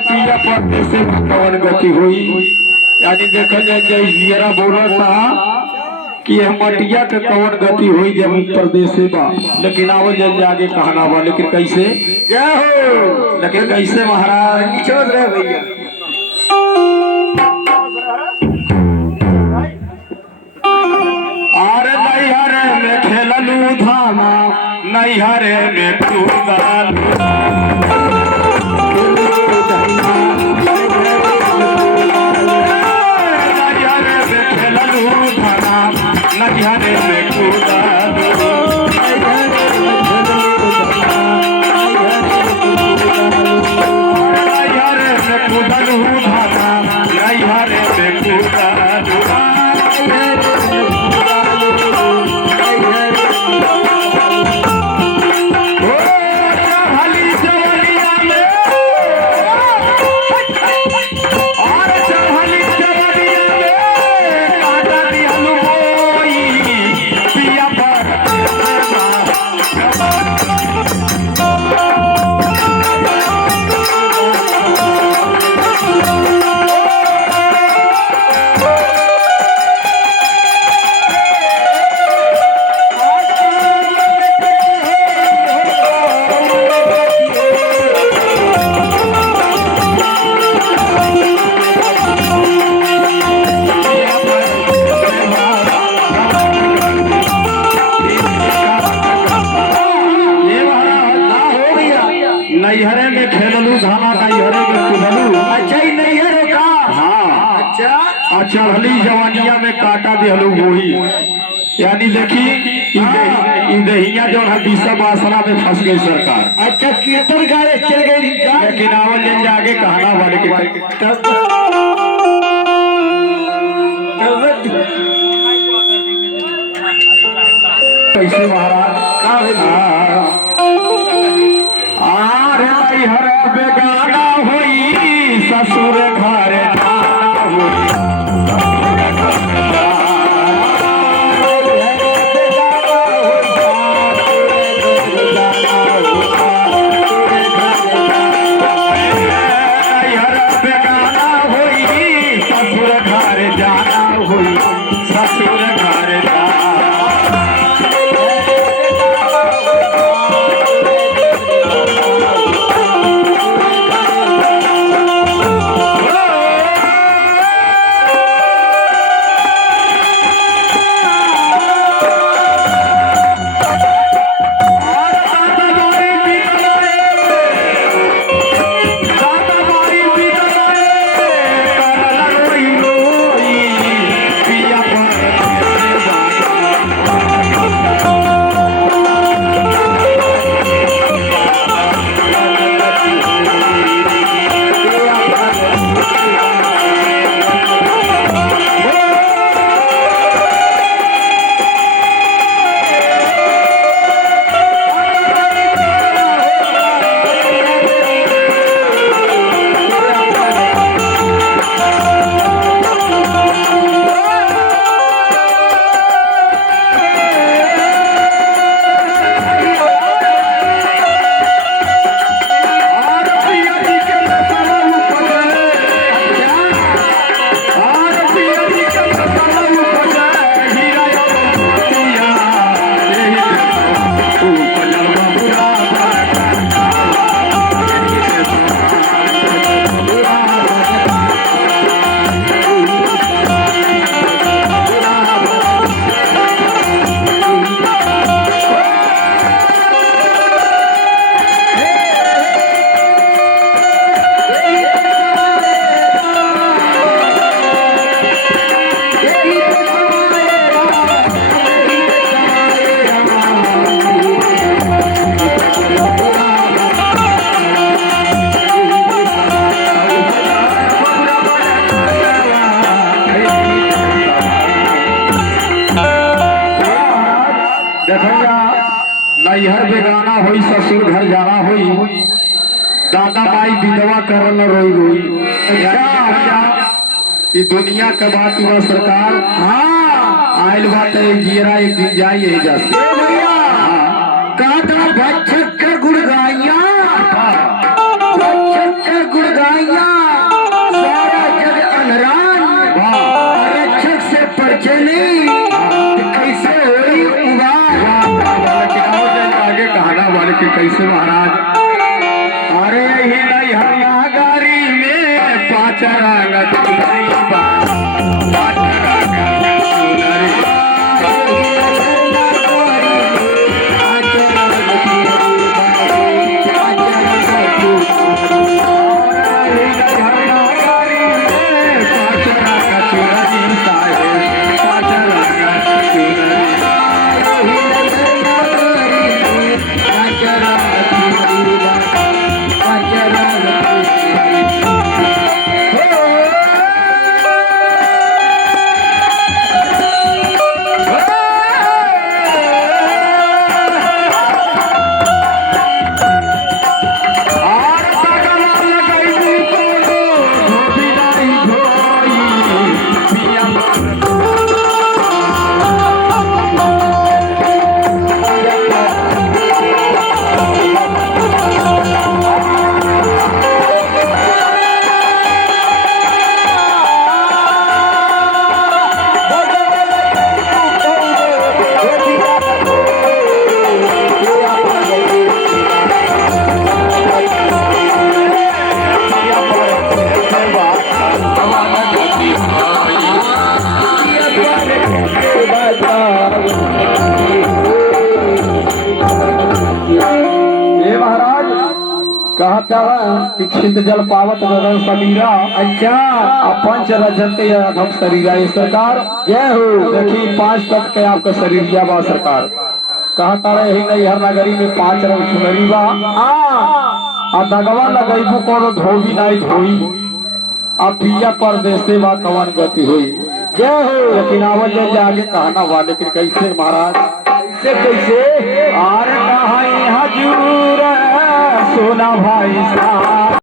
पिया पड़ने से कवन गति हुई। यानी देखा जाए जरा बोला था कि मटिया के कवन गति हुई जब प्रदेश से बा, लेकिन आवल जल आगे कहना बा, लेकिन कैसे क्या हो, लेकिन कैसे महाराज निचोड़ रहे भैया। अरे नैहरे में खेललू धामा, नैहरे में कूदालू, नैहरे में कूदालू, नैहरे में कूदलू धामा, नैहरे में कूदालू। नैहरे में खेललू धाना, नैहरे में कूदलू। अच्छा ही नैहरे का, हाँ अच्छा। चढ़ली जवानिया में काटा दिहलू गोही। यानी देखी दहिया जो है दिशा बासना में फंस गई सरकार। अच्छा कीर्तन गाने चल गई, लेकिन आवल जन जाके कहना वाले के कैसे महाराज हर बेगाना हुई, ससुर घर जाना हुई, हर बेगाना हुई, ससुर घर जाना हुई, ससुर घर जाना। दादा माई विधवा करल रोई रोई। अच्छा ये दुनिया का बात हुआ सरकार। हाँ आयल बात है जीरा एक दिन जाई यही जाते काटा भक्षक के गुड़गाइया सारा जग अनरान रक्षक से परिचय नहीं कैसे होई आगे कहना वाले के कैसे महाराज। अरे ही नहीं हरियागारी में पाँच रंग छिंद जल पावत गगन समीरा। अच्छा पंच रजते अधम शरीरा ये सरकार जय हो। देखी 5 तत्व के आपका शरीर बा सरकार कहता रहे नहीं हर नगरी में 5 रंग चुनरी बा आ दगवा लगैबू कोनो धोबी नहीं धोई आ पिया परदेश से बा कवन गति हुई जय हो। लेकिन आवल जाके कहना वाले लेकिन कैसे महाराज कैसे आर कहा हजूर सोना भाई